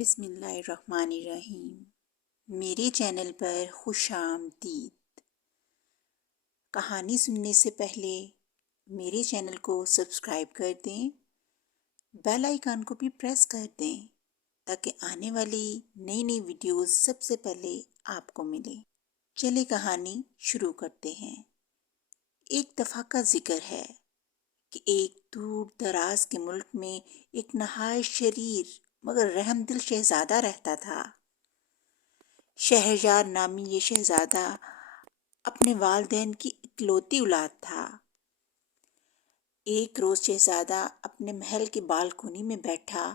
بسم اللہ الرحمن الرحیم۔ میرے چینل پر خوش آمدید۔ کہانی سننے سے پہلے میرے چینل کو سبسکرائب کر دیں، بیل آئیکن کو بھی پریس کر دیں تاکہ آنے والی نئی نئی ویڈیوز سب سے پہلے آپ کو ملیں۔ چلے کہانی شروع کرتے ہیں۔ ایک دفعہ کا ذکر ہے کہ ایک دور دراز کے ملک میں ایک نہایت شریر مگر رحم دل شہزادہ رہتا تھا۔ شہریار نامی یہ شہزادہ اپنے والدین کی اکلوتی اولاد تھا۔ ایک روز شہزادہ اپنے محل کے بالکونی میں بیٹھا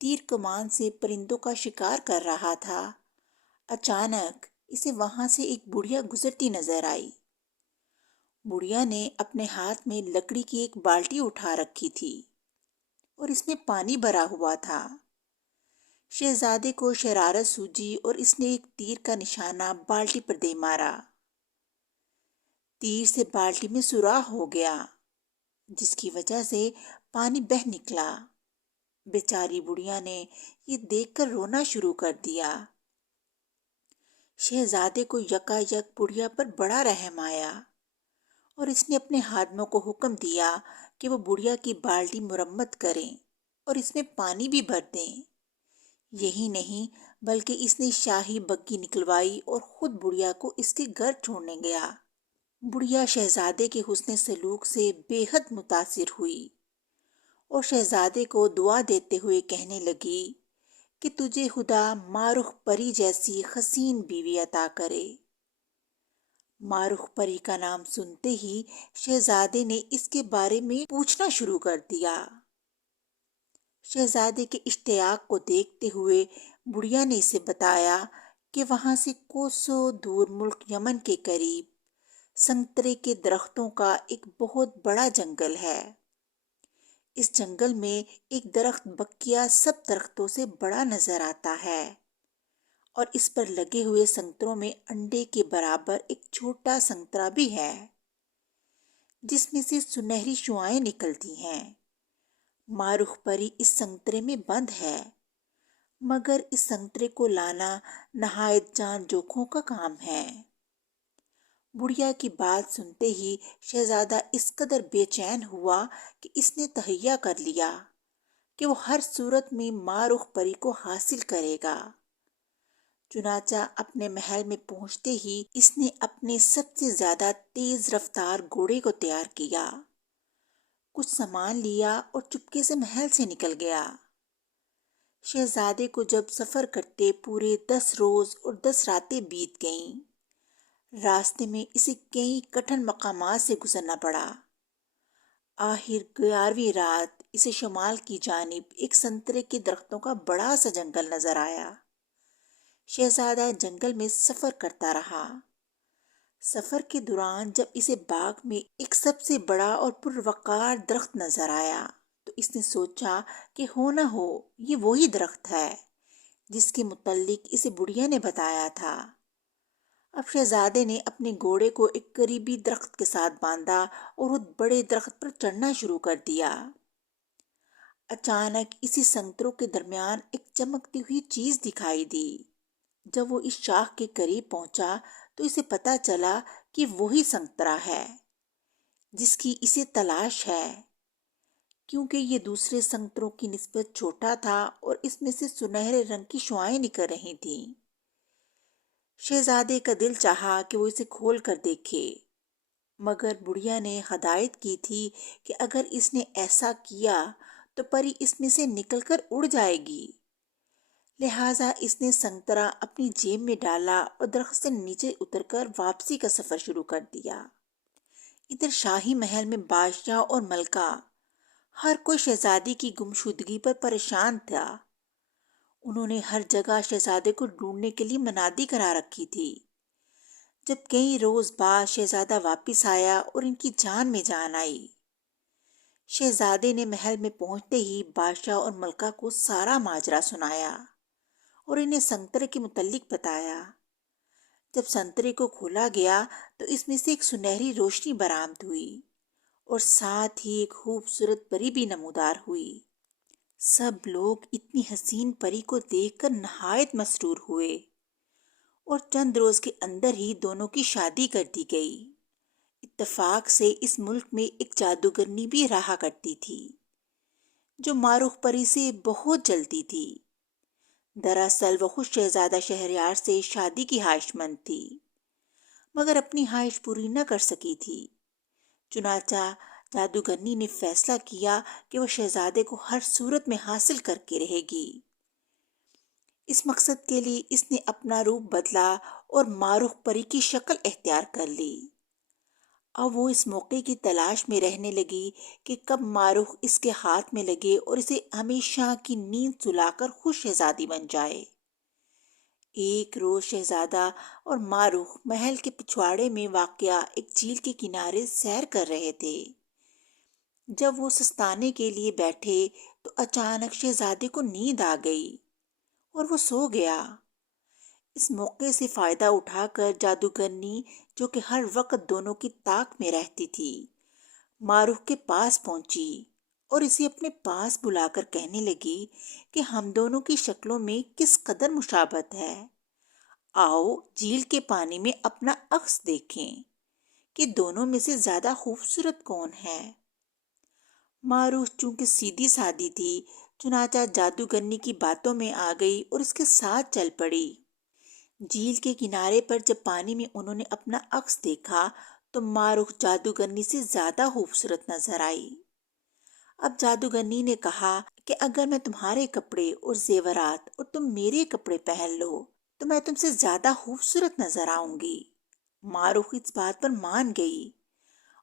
تیر کمان سے پرندوں کا شکار کر رہا تھا۔ اچانک اسے وہاں سے ایک بڑھیا گزرتی نظر آئی۔ بڑھیا نے اپنے ہاتھ میں لکڑی کی ایک بالٹی اٹھا رکھی تھی اور اس میں پانی بھرا ہوا تھا۔ شہزادے کو شرارت سوجی اور اس نے ایک تیر کا نشانہ بالٹی پر دے مارا۔ تیر سے بالٹی میں سوراخ ہو گیا جس کی وجہ سے پانی بہہ نکلا۔ بیچاری بڑھیا نے یہ دیکھ کر رونا شروع کر دیا۔ شہزادے کو یکا یک بڑھیا پر بڑا رحم آیا اور اس نے اپنے خادموں کو حکم دیا کہ وہ بڑھیا کی بالٹی مرمت کریں اور اس میں پانی بھی بھر دیں۔ یہی نہیں بلکہ اس نے شاہی بگھی نکلوائی اور خود بڑھیا کو اس کے گھر چھوڑنے گیا۔ بڑھیا شہزادے کے حسن سلوک سے بے حد متاثر ہوئی اور شہزادے کو دعا دیتے ہوئے کہنے لگی کہ تجھے خدا مارخ پری جیسی حسین بیوی عطا کرے۔ مارخ پری کا نام سنتے ہی شہزادے نے اس کے بارے میں پوچھنا شروع کر دیا۔ شہزادے کے اشتیاق کو دیکھتے ہوئے بڑھیا نے اسے بتایا کہ وہاں سے کوسوں دور ملک یمن کے قریب سنترے کے درختوں کا ایک بہت بڑا جنگل ہے۔ اس جنگل میں ایک درخت بکیا سب درختوں سے بڑا نظر آتا ہے اور اس پر لگے ہوئے سنتروں میں انڈے کے برابر ایک چھوٹا سنترا بھی ہے جس میں سے سنہری شعاعیں نکلتی ہیں۔ مارخ پری اس سنترے میں بند ہے مگر اس سنترے کو لانا نہایت جان جوکھوں کا کام ہے۔ بڑھیا کی بات سنتے ہی شہزادہ اس قدر بے چین ہوا کہ اس نے تہیہ کر لیا کہ وہ ہر صورت میں مارخ پری کو حاصل کرے گا۔ چنانچہ اپنے محل میں پہنچتے ہی اس نے اپنے سب سے زیادہ تیز رفتار گھوڑے کو تیار کیا، کچھ سامان لیا اور چپکے سے محل سے نکل گیا۔ شہزادے کو جب سفر کرتے پورے 10 روز اور 10 راتیں بیت گئیں۔ راستے میں اسے کئی کٹھن مقامات سے گزرنا پڑا۔ آخر 11ویں رات اسے شمال کی جانب ایک سنترے کے درختوں کا بڑا سا جنگل نظر آیا۔ شہزادہ جنگل میں سفر کرتا رہا۔ سفر کے دوران جب اسے باغ میں ایک سب سے بڑا اور پروقار درخت نظر آیا تو اس نے سوچا کہ ہو نہ ہو یہ وہی درخت ہے جس کے متعلق اسے بڑھیا نے بتایا تھا۔ اب شہزادے نے اپنے گھوڑے کو ایک قریبی درخت کے ساتھ باندھا اور وہ بڑے درخت پر چڑھنا شروع کر دیا۔ اچانک اسی سنتروں کے درمیان ایک چمکتی ہوئی چیز دکھائی دی۔ جب وہ اس شاخ کے قریب پہنچا تو اسے پتا چلا کہ وہی سنترا ہے جس کی اسے تلاش ہے، کیونکہ یہ دوسرے سنتروں کی نسبت چھوٹا تھا اور اس میں سے سنہرے رنگ کی شعاعیں نکل رہی تھیں۔ شہزادے کا دل چاہا کہ وہ اسے کھول کر دیکھے مگر بڑھیا نے ہدایت کی تھی کہ اگر اس نے ایسا کیا تو پری اس میں سے نکل کر اڑ جائے گی، لہٰذا اس نے سنترا اپنی جیب میں ڈالا اور درخت سے نیچے اتر کر واپسی کا سفر شروع کر دیا۔ ادھر شاہی محل میں بادشاہ اور ملکہ ہر کوئی شہزادی کی گمشدگی پر پریشان تھا۔ انہوں نے ہر جگہ شہزادے کو ڈھونڈنے کے لیے منادی کرا رکھی تھی۔ جب کئی روز بعد شہزادہ واپس آیا اور ان کی جان میں جان آئی۔ شہزادے نے محل میں پہنچتے ہی بادشاہ اور ملکہ کو سارا ماجرا سنایا اور انہیں سنترے کے متعلق بتایا۔ جب سنترے کو کھولا گیا تو اس میں سے ایک سنہری روشنی برآمد ہوئی اور ساتھ ہی ایک خوبصورت پری بھی نمودار ہوئی۔ سب لوگ اتنی حسین پری کو دیکھ کر نہایت مسرور ہوئے اور چند روز کے اندر ہی دونوں کی شادی کر دی گئی۔ اتفاق سے اس ملک میں ایک جادوگرنی بھی رہا کرتی تھی جو ماروخ پری سے بہت جلتی تھی۔ دراصل وہ خود شہزادہ شہریار سے شادی کی خواہش مند تھی، مگر اپنی خواہش پوری نہ کر سکی تھی۔ چنانچہ جادوگرنی نے فیصلہ کیا کہ وہ شہزادے کو ہر صورت میں حاصل کر کے رہے گی۔ اس مقصد کے لیے اس نے اپنا روپ بدلا اور ماروخ پری کی شکل اختیار کر لی۔ اب وہ اس موقع کی تلاش میں رہنے لگی کہ کب ماروخ اس کے ہاتھ میں لگے اور اسے ہمیشہ کی نیند سلا کر خوش شہزادی بن جائے۔ ایک روز شہزادہ اور ماروخ محل کے پچھواڑے میں واقع ایک جھیل کے کنارے سیر کر رہے تھے۔ جب وہ سستانے کے لیے بیٹھے تو اچانک شہزادے کو نیند آ گئی اور وہ سو گیا۔ اس موقع سے فائدہ اٹھا کر جادوگرنی، جو کہ ہر وقت دونوں کی طاق میں رہتی تھی، ماروخ کے پاس پہنچی اور اسے اپنے پاس بلا کر کہنے لگی کہ ہم دونوں کی شکلوں میں کس قدر مشابہت ہے۔ آؤ جھیل کے پانی میں اپنا عکس دیکھیں کہ دونوں میں سے زیادہ خوبصورت کون ہے۔ ماروخ چونکہ سیدھی سادی تھی، چنانچہ جادوگرنی کی باتوں میں آ گئی اور اس کے ساتھ چل پڑی۔ جھیل کے کنارے پر جب پانی میں انہوں نے اپنا عکس دیکھا تو ماروخ جادوگرنی سے زیادہ خوبصورت نظر آئی۔ اب جادوگرنی نے کہا کہ اگر میں تمہارے کپڑے اور زیورات اور تم میرے کپڑے پہن لو تو میں تم سے زیادہ خوبصورت نظر آؤں گی۔ ماروخ اس بات پر مان گئی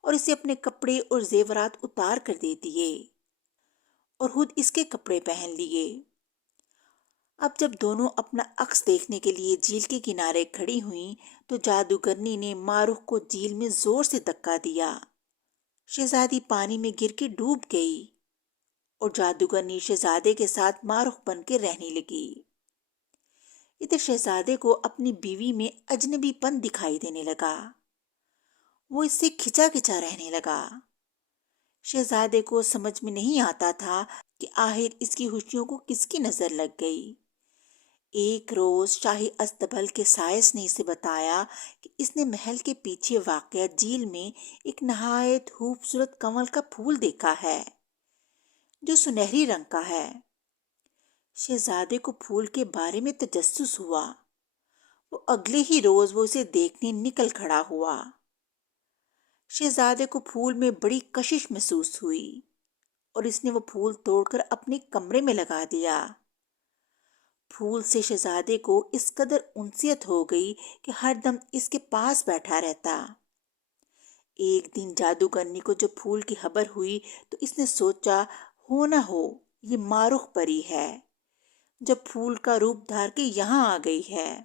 اور اسے اپنے کپڑے اور زیورات اتار کر دے دیے اور خود اس کے کپڑے پہن لیے۔ اب جب دونوں اپنا عکس دیکھنے کے لیے جھیل کے کنارے کھڑی ہوئیں تو جادوگرنی نے ماروخ کو جھیل میں زور سے دھکا دیا۔ شہزادی پانی میں گر کے ڈوب گئی اور جادوگرنی شہزادے کے ساتھ ماروخ بن کے رہنے لگی۔ ادھر شہزادے کو اپنی بیوی میں اجنبی پن دکھائی دینے لگا، وہ اس سے کھچا کھچا رہنے لگا۔ شہزادے کو سمجھ میں نہیں آتا تھا کہ آخر اس کی خوشیوں کو کس کی نظر لگ گئی۔ ایک روز شاہی استبل کے سائس نے اسے بتایا کہ اس نے محل کے پیچھے واقع جھیل میں ایک نہایت خوبصورت کنول کا پھول دیکھا ہے جو سنہری رنگ کا ہے۔ شہزادے کو پھول کے بارے میں تجسس ہوا۔ وہ اگلے ہی روز وہ اسے دیکھنے نکل کھڑا ہوا۔ شہزادے کو پھول میں بڑی کشش محسوس ہوئی اور اس نے وہ پھول توڑ کر اپنے کمرے میں لگا دیا۔ پھول سے شہزادے کو اس قدر انسیت ہو گئی کہ ہر دم اس کے پاس بیٹھا رہتا۔ ایک دن جادوگرنی کو جب پھول کی خبر ہوئی تو اس نے سوچا ہو نہ ہو یہ ماروخ پری ہے جب پھول کا روپ دھار کے یہاں آ گئی ہے۔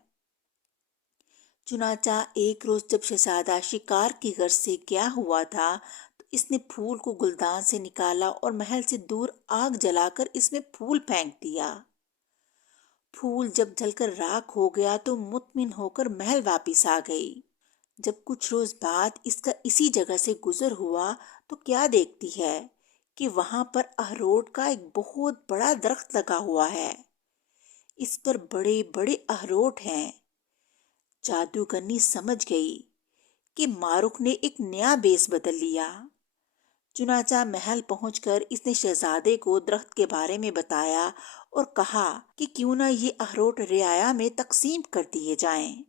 چنانچہ ایک روز جب شہزادہ شکار کی غرض سے گیا ہوا تھا تو اس نے پھول کو گلدان سے نکالا اور محل سے دور آگ جلا کر اس میں پھول پھینک دیا۔ پھول جب جل کر راکھ ہو گیا تو مطمئن ہو کر محل واپس آ گئی۔ جب کچھ روز بعد اس کا اسی جگہ سے گزر ہوا تو کیا دیکھتی ہے کہ وہاں پر اخروٹ کا ایک بہت بڑا درخت لگا ہوا ہے۔ اس پر بڑے بڑے اخروٹ ہیں۔ جادوگرنی سمجھ گئی کہ ماروخ نے ایک نیا بیس بدل لیا۔ چنانچہ محل پہنچ کر اس نے شہزادے کو درخت کے بارے میں بتایا اور کہا کہ کیوں نہ یہ اخروٹ رعایا میں تقسیم کر دیے جائیں۔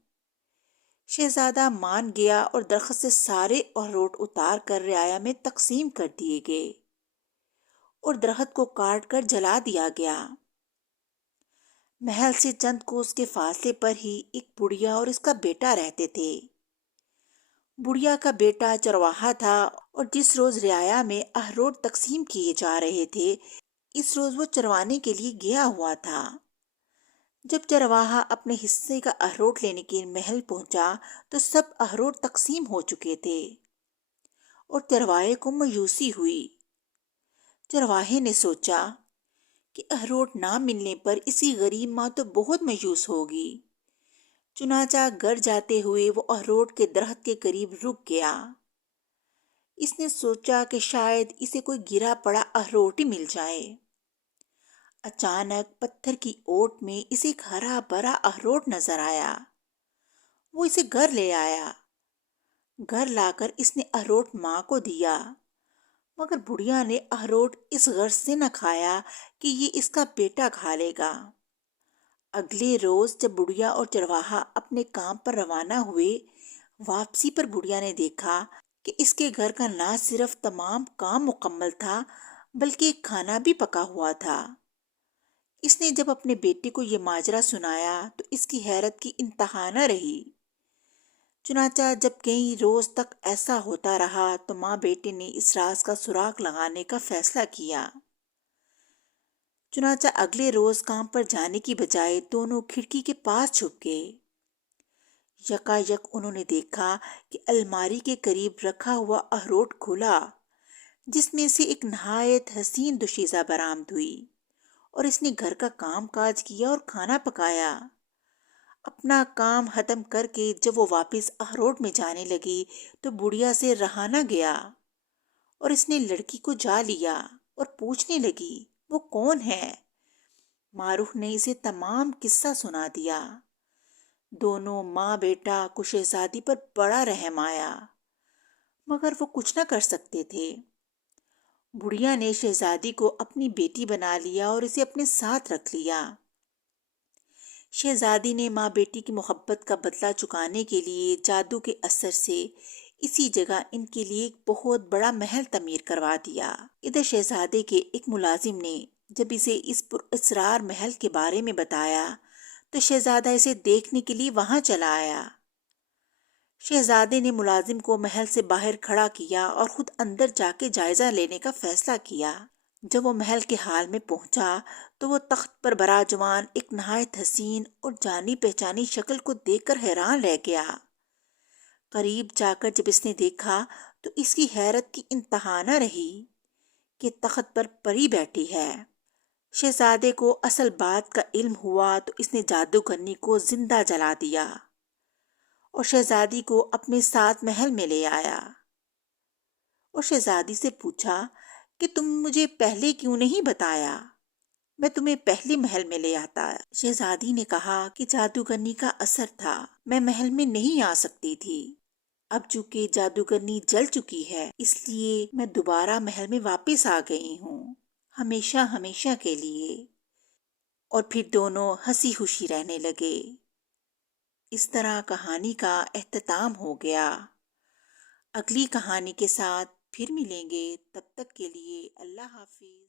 شہزادہ مان گیا اور درخت سے سارے اخروٹ اتار کر رعایا میں تقسیم کر دیے گئے اور درخت کو کاٹ کر جلا دیا گیا۔ محل سے چند کوس کے فاصلے پر ہی ایک بڑھیا اور اس کا بیٹا رہتے تھے۔ بڑھیا کا بیٹا چرواہا تھا اور جس روز رعایا میں اخروٹ تقسیم کیے جا رہے تھے اس روز وہ چروانے کے لیے گیا ہوا تھا۔ جب چرواہا اپنے حصے کا اخروٹ لینے کے محل پہنچا تو سب اخروٹ تقسیم ہو چکے تھے اور چرواہے کو مایوسی ہوئی۔ چرواہے نے سوچا کہ اخروٹ نہ ملنے پر اسی غریب ماں تو بہت مایوس ہوگی۔ چنانچہ گھر جاتے ہوئے وہ اخروٹ کے درخت کے قریب رک گیا۔ اس نے سوچا کہ شاید اسے کوئی گرا پڑا اخروٹ ہی مل جائے۔ اچانک پتھر کی اوٹ میں اسے ایک ہرا بھرا اخروٹ نظر آیا۔ وہ اسے گھر لے آیا۔ گھر لا کر اس نے اخروٹ ماں کو دیا، مگر بڑھیا نے اخروٹ اس غرض سے نہ کھایا کہ یہ اس کا بیٹا کھا لے گا۔ اگلے روز جب بڑھیا اور چرواہا اپنے کام پر روانہ ہوئے، واپسی پر بڑھیا نے دیکھا کہ اس کے گھر کا نہ صرف تمام کام مکمل تھا بلکہ کھانا بھی پکا ہوا تھا۔ اس نے جب اپنے بیٹے کو یہ ماجرا سنایا تو اس کی حیرت کی انتہا نہ رہی۔ چنانچہ جب کئی روز تک ایسا ہوتا رہا تو ماں بیٹے نے اس راز کا سراغ لگانے کا فیصلہ کیا۔ چنانچہ اگلے روز کام پر جانے کی بجائے دونوں کھڑکی کے پاس چھپ گئے۔ یکا یک انہوں نے دیکھا کہ الماری کے قریب رکھا ہوا اخروٹ کھلا، جس میں سے ایک نہایت حسین دوشیزہ برآمد ہوئی، اور اس نے گھر کا کام کاج کیا اور کھانا پکایا۔ اپنا کام ختم کر کے جب وہ واپس اخروٹ میں جانے لگی تو بڑھیا سے رہا نہ گیا، اور اس نے لڑکی کو جا لیا اور پوچھنے لگی وہ کون ہے۔ معروف نے اسے تمام قصہ سنا دیا۔ دونوں ماں بیٹا کو شہزادی پر بڑا رحم آیا، مگر وہ کچھ نہ کر سکتے تھے۔ بڑھیا نے شہزادی کو اپنی بیٹی بنا لیا اور اسے اپنے ساتھ رکھ لیا۔ شہزادی نے ماں بیٹی کی محبت کا بدلہ چکانے کے لیے جادو کے اثر سے اسی جگہ ان کے لیے ایک بہت بڑا محل تعمیر کروا دیا۔ ادھر شہزادے کے ایک ملازم نے جب اسے اس پر اسرار محل کے بارے میں بتایا تو شہزادہ اسے دیکھنے کے لیے وہاں چلا آیا۔ شہزادے نے ملازم کو محل سے باہر کھڑا کیا اور خود اندر جا کے جائزہ لینے کا فیصلہ کیا۔ جب وہ محل کے حال میں پہنچا تو وہ تخت پر براجمان ایک نہایت حسین اور جانی پہچانی شکل کو دیکھ کر حیران رہ گیا۔ قریب جا کر جب اس نے دیکھا تو اس کی حیرت کی انتہا نہ رہی کہ تخت پر پری بیٹھی ہے۔ شہزادے کو اصل بات کا علم ہوا تو اس نے جادوگرنی کو زندہ جلا دیا اور شہزادی کو اپنے ساتھ محل میں لے آیا، اور شہزادی سے پوچھا کہ تم مجھے پہلے کیوں نہیں بتایا، میں تمہیں پہلے محل میں لے آتا۔ شہزادی نے کہا کہ جادوگرنی کا اثر تھا، میں محل میں نہیں آ سکتی تھی۔ اب چونکہ جادوگرنی جل چکی ہے اس لیے میں دوبارہ محل میں واپس آ گئی ہوں، ہمیشہ ہمیشہ کے لیے۔ اور پھر دونوں ہنسی خوشی رہنے لگے۔ اس طرح کہانی کا اختتام ہو گیا۔ اگلی کہانی کے ساتھ پھر ملیں گے، تب تک کے لیے اللہ حافظ۔